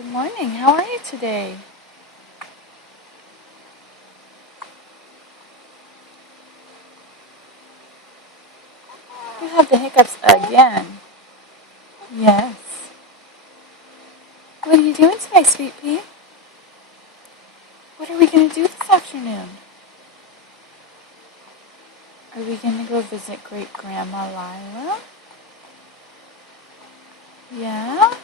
Good morning. How are you today? You have the hiccups again. Yes. What are you doing today, Sweet Pea? What are we going to do this afternoon? Are we going to go visit Great Grandma Lila? Yeah?